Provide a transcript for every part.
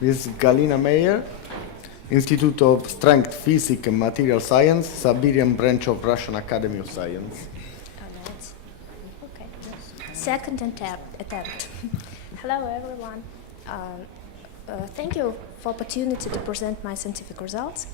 Ms. Galina Meyer, Institute of Strength Physics and Material Science, Siberian branch of Russian Academy of Science. Okay. Second attempt. Hello, everyone. Thank you for opportunity to present my scientific results.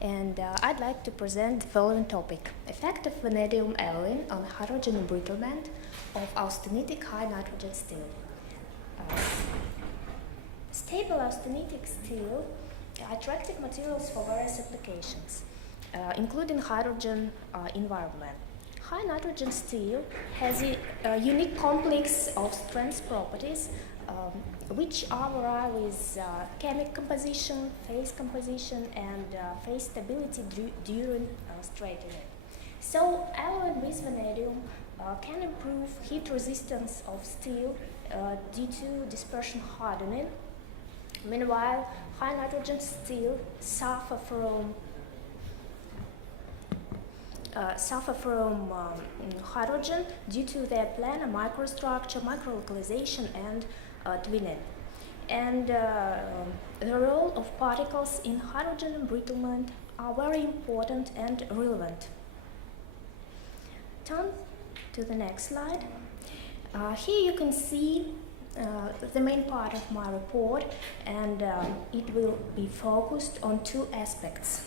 And I'd like to present the following topic: effect of vanadium alloy on hydrogen embrittlement of austenitic high nitrogen steel. Stable austenitic steel are attractive materials for various applications, including hydrogen environment. High nitrogen steel has a unique complex of strength properties which are vary with chemical composition, phase composition, and phase stability during straightening. So alloy with vanadium can improve heat resistance of steel due to dispersion hardening. Meanwhile, high nitrogen steel suffer from hydrogen due to their planar microstructure, microlocalization, and twinning. And the role of particles in hydrogen embrittlement are very important and relevant. Turn to the next slide. Here you can see the main part of my report, and it will be focused on two aspects.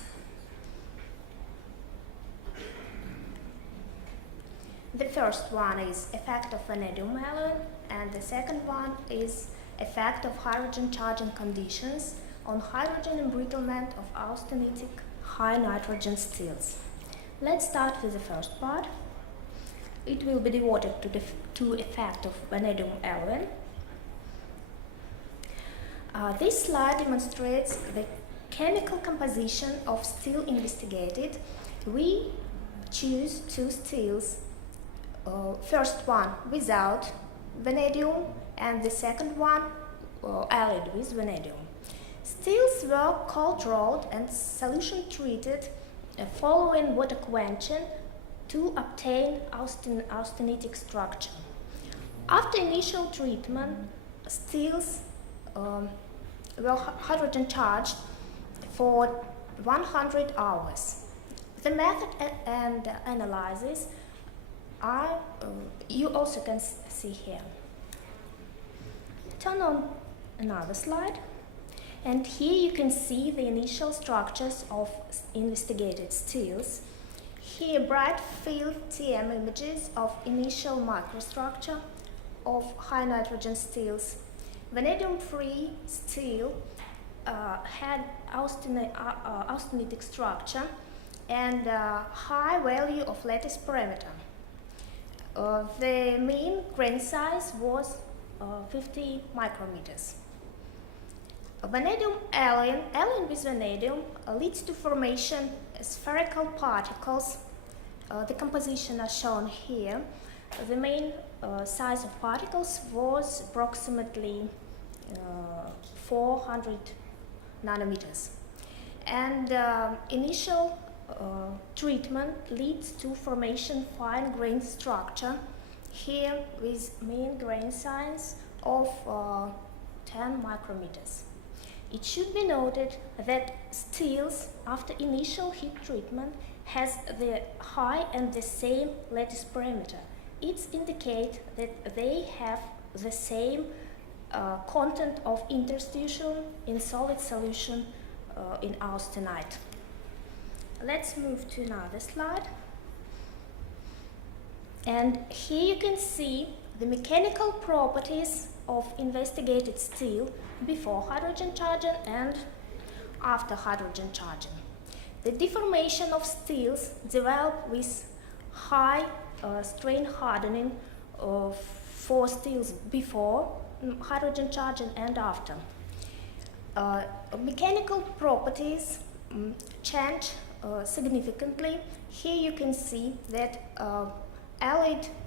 The first one is effect of vanadium alloy, and the second one is effect of hydrogen charging conditions on hydrogen embrittlement of austenitic high nitrogen steels. Let's start with the first part. It will be devoted to effect of vanadium alloy. This slide demonstrates the chemical composition of steel investigated. We choose two steels. First one without vanadium and the second one alloyed with vanadium. Steels were cold rolled and solution treated following water quenching to obtain austenitic structure. After initial treatment, steels were hydrogen charged for 100 hours. The method and analysis are you also can see here. Turn on another slide, and here you can see the initial structures of investigated steels. Here bright field TM images of initial microstructure of high nitrogen steels. Vanadium-free steel had austenitic structure and high value of lattice parameter. The mean grain size was 50 micrometers. Vanadium alloy with vanadium leads to formation spherical particles. The composition are shown here. The main size of particles was approximately 400 nanometers. And initial treatment leads to formation fine grain structure, here with mean grain size of 10 micrometers. It should be noted that steels after initial heat treatment has the high and the same lattice parameter. It indicates that they have the same content of interstitium in solid solution in austenite. Let's move to another slide. And here you can see the mechanical properties of investigated steel before hydrogen charging and after hydrogen charging. The deformation of steels develop with high strain hardening for steels before hydrogen charging and after. Mechanical properties change significantly. Here you can see that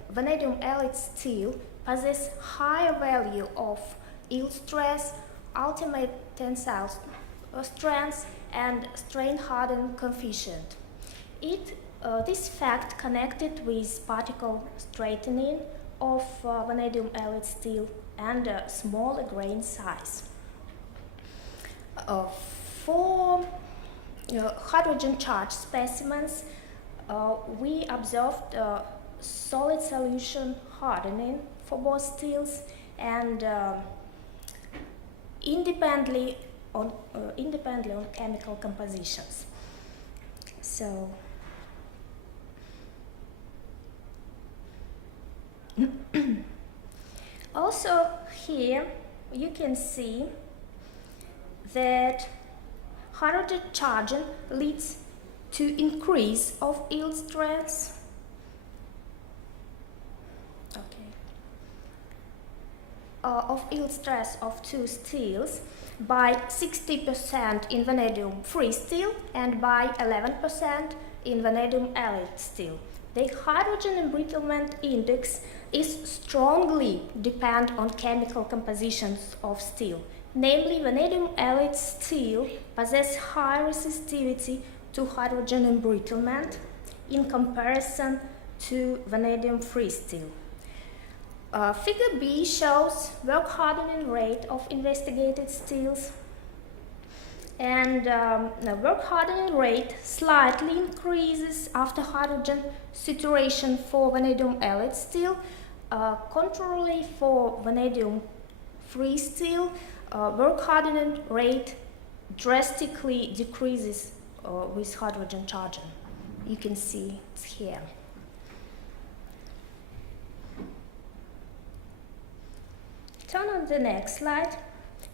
vanadium alloyed steel possess higher value of yield stress, ultimate tensile strength, and strain hardening coefficient. This fact connected with particle straightening of vanadium alloyed steel and smaller grain size. For hydrogen charged specimens, we observed solid solution hardening for both steels and independently on chemical compositions. So also here you can see that hydrogen charging leads to increase of yield strengths. Of yield stress of two steels by 60% in vanadium free steel and by 11% in vanadium alloyed steel. The hydrogen embrittlement index is strongly dependent on chemical compositions of steel. Namely, vanadium alloyed steel possesses high resistivity to hydrogen embrittlement in comparison to vanadium free steel. Figure B shows work hardening rate of investigated steels, and the work hardening rate slightly increases after hydrogen saturation for vanadium alloyed steel. Contrarily for vanadium free steel, work hardening rate drastically decreases with hydrogen charging. You can see it here. Turn on the next slide.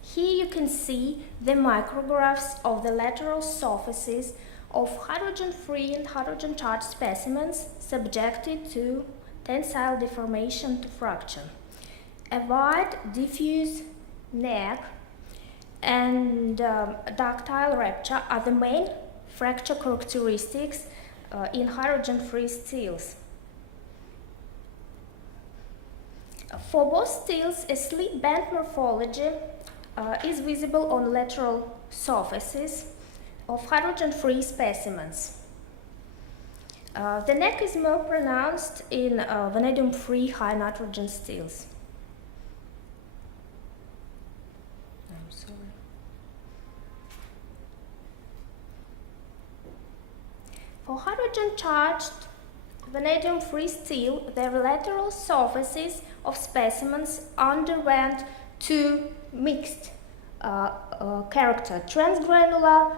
Here you can see the micrographs of the lateral surfaces of hydrogen-free and hydrogen-charged specimens subjected to tensile deformation to fracture. A wide, diffuse neck and ductile rupture are the main fracture characteristics in hydrogen-free steels. For both steels, a slip band morphology is visible on lateral surfaces of hydrogen-free specimens. The neck is more pronounced in vanadium-free high nitrogen steels. I'm sorry. For hydrogen-charged vanadium-free steel, the lateral surfaces of specimens underwent two mixed character, transgranular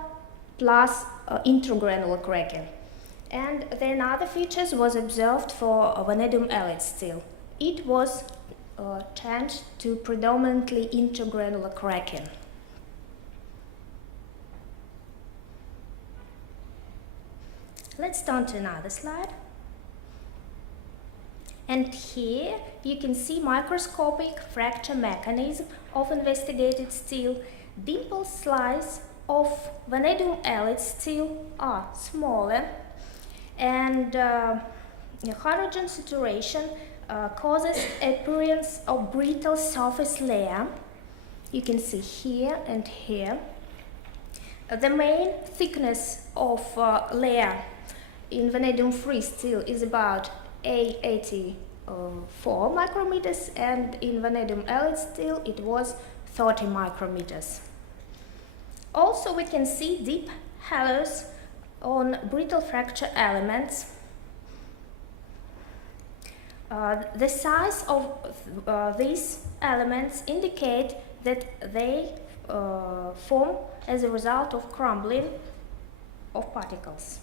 plus intergranular cracking. And then other features was observed for vanadium alloyed steel. It was changed to predominantly intergranular cracking. Let's turn to another slide. And here you can see microscopic fracture mechanism of investigated steel. Dimple slices of vanadium alloyed steel are smaller, and hydrogen saturation causes appearance of brittle surface layer. You can see here and here. The main thickness of layer in vanadium-free steel is about 84 micrometers, and in vanadium alloyed steel it was 30 micrometers. Also, we can see deep halos on brittle fracture elements. The size of these elements indicate that they form as a result of crumbling of particles.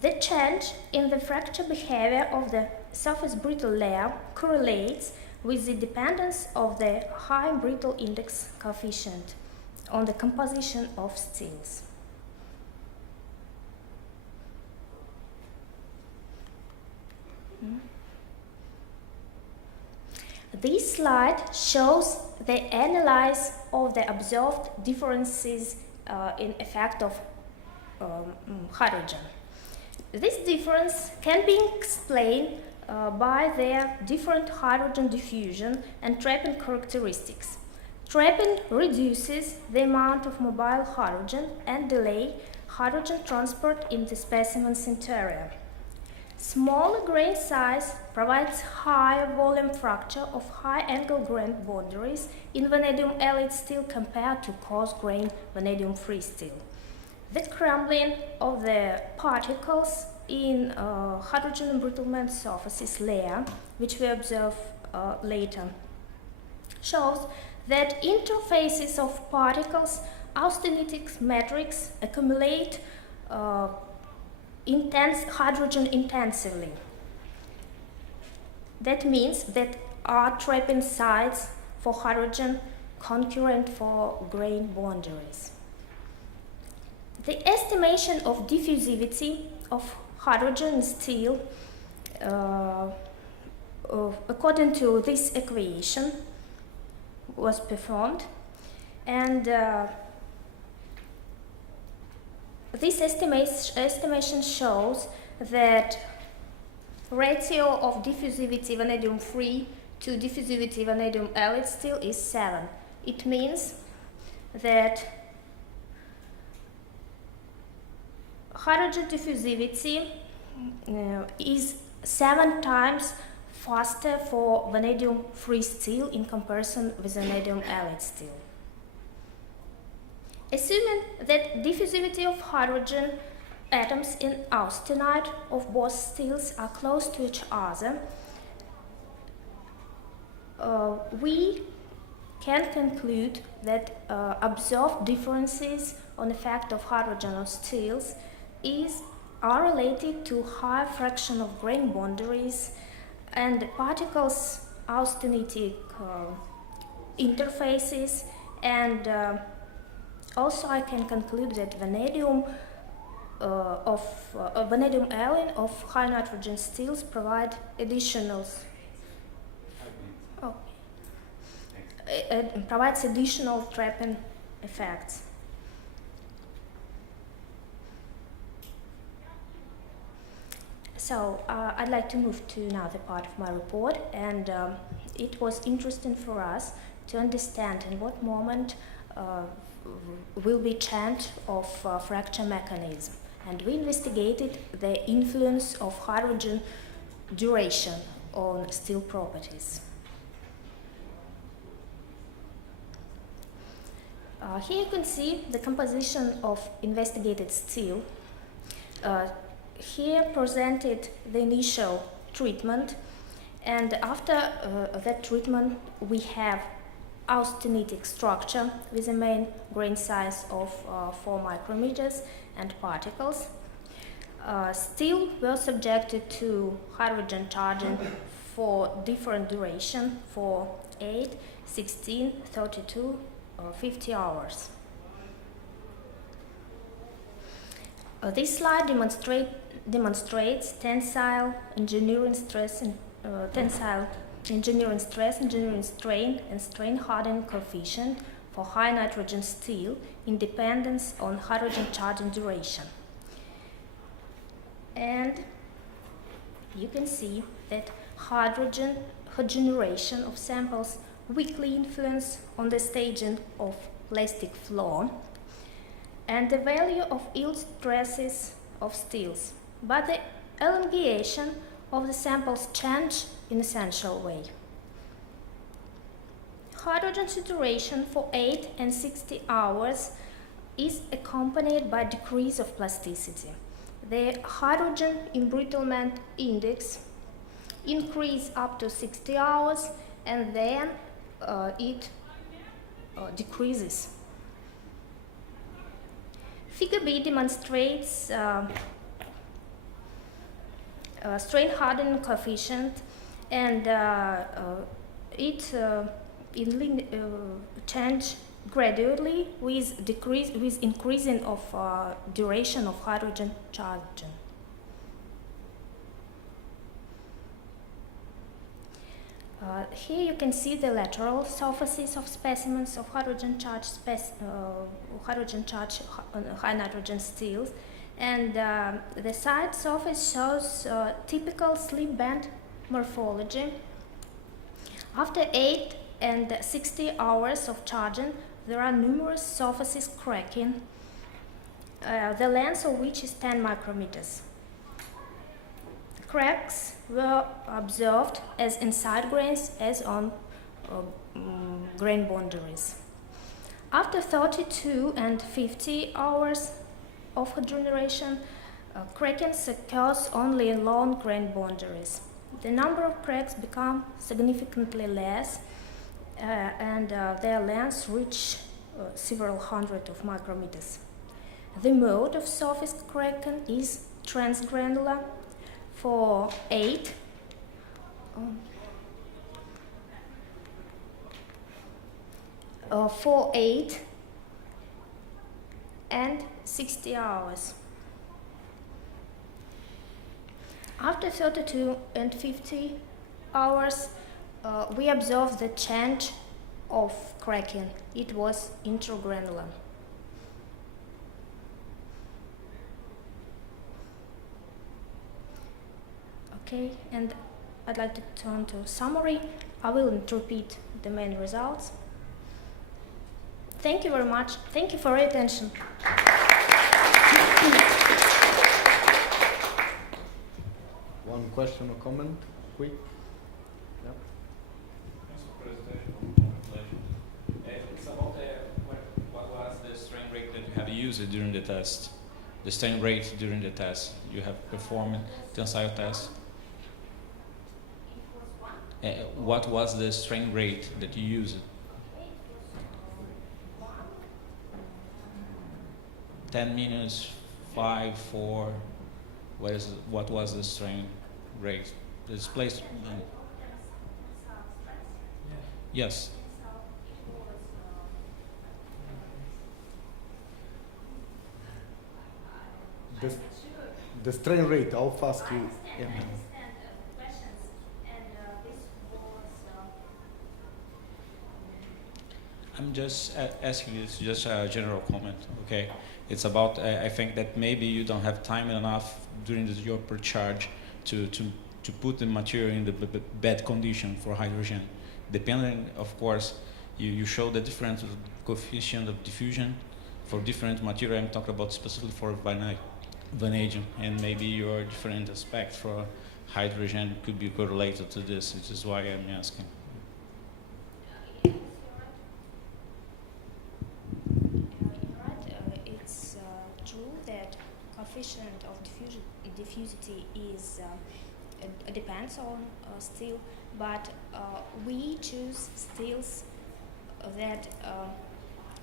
The change in the fracture behavior of the surface brittle layer correlates with the dependence of the high brittle index coefficient on the composition of steels. This slide shows the analysis of the observed differences in effect of hydrogen. This difference can be explained by their different hydrogen diffusion and trapping characteristics. Trapping reduces the amount of mobile hydrogen and delay hydrogen transport in the specimen's interior. Smaller grain size provides higher volume fracture of high-angle grain boundaries in vanadium alloyed steel compared to coarse-grain vanadium-free steel. The crumbling of the particles in hydrogen embrittlement surfaces layer, which we observe later, shows that interfaces of particles austenitic matrix accumulate hydrogen intensively. That means that are trapping sites for hydrogen concurrent for grain boundaries. The estimation of diffusivity of hydrogen in steel according to this equation was performed, and this estimation shows that ratio of diffusivity vanadium free to diffusivity vanadium alloyed steel is 7. It means that hydrogen diffusivity is 7 times faster for vanadium free steel in comparison with vanadium alloyed steel. Assuming that diffusivity of hydrogen atoms in austenite of both steels are close to each other, we can conclude that observed differences on the effect of hydrogen on steels are related to high fraction of grain boundaries and particles austenitic interfaces, and also I can conclude that vanadium vanadium alloy of high nitrogen steels provide additional provides additional trapping effects. So I'd like to move to another part of my report, and it was interesting for us to understand in what moment will be change of fracture mechanism, and we investigated the influence of hydrogen duration on steel properties. Here you can see the composition of investigated steel. Here presented the initial treatment, and after that treatment we have austenitic structure with a main grain size of 4 micrometers and particles. Steel were subjected to hydrogen charging for different duration for 8, 16, 32, 50 hours. This slide demonstrates tensile engineering stress and engineering strain, and strain hardening coefficient for high nitrogen steel in dependence on hydrogen charging duration. And you can see that hydrogen generation of samples weakly influence on the staging of plastic flow and the value of yield stresses of steels, but the elongation of the samples change in essential way. Hydrogen saturation for 8 and 60 hours is accompanied by decrease of plasticity. The hydrogen embrittlement index increase up to 60 hours, and then it decreases. Figure B demonstrates strain hardening coefficient, and it change gradually with increasing of duration of hydrogen charging. Here you can see the lateral surfaces of specimens of hydrogen charged high nitrogen steels, and the side surface shows typical slip band morphology. After 8 and 60 hours of charging, there are numerous surfaces cracking, the length of which is 10 micrometers. cracks were observed as inside grains as on grain boundaries. After 32 and 50 hours of regeneration, cracking occurs only in long grain boundaries. The number of cracks become significantly less and their lengths reach several hundred of micrometers. The mode of surface cracking is transgranular for 8 and 60 hours. After 32 and 50 hours, we observed the change of cracking. It was intragranular. Okay, and I'd like to turn to summary. I will repeat the main results. Thank you very much. Thank you for your attention. One question or comment, quick? Yep. Thanks for the presentation. Congratulations. It's about what was the strain rate that you have used during the test? The strain rate during the test. You have performed tensile test. What was the strain rate that you used? 10 minutes, 5, 4. What was the strain rate? The displacement. Yes. The strain rate, how fast you... Yeah. I'm just asking you, it's just a general comment, okay? It's about, I think that maybe you don't have time enough during your per-charge to put the material in the bad condition for hydrogen. Depending, of course, you show the different coefficient of diffusion for different material. I'm talking about specifically for vanadium, and maybe your different aspects for hydrogen could be correlated to this, which is why I'm asking. Coefficient of diffusivity is depends on steel, but we choose steels that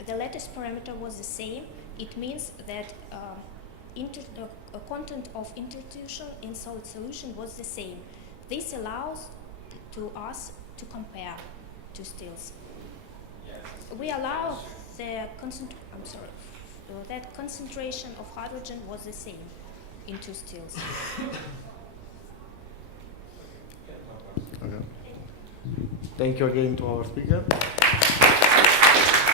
the lattice parameter was the same. It means that content of intertrusion in solid solution was the same. This allows to us to compare two steels. Yes. We allow the that concentration of hydrogen was the same in two steels. Okay. Thank you again to our speaker.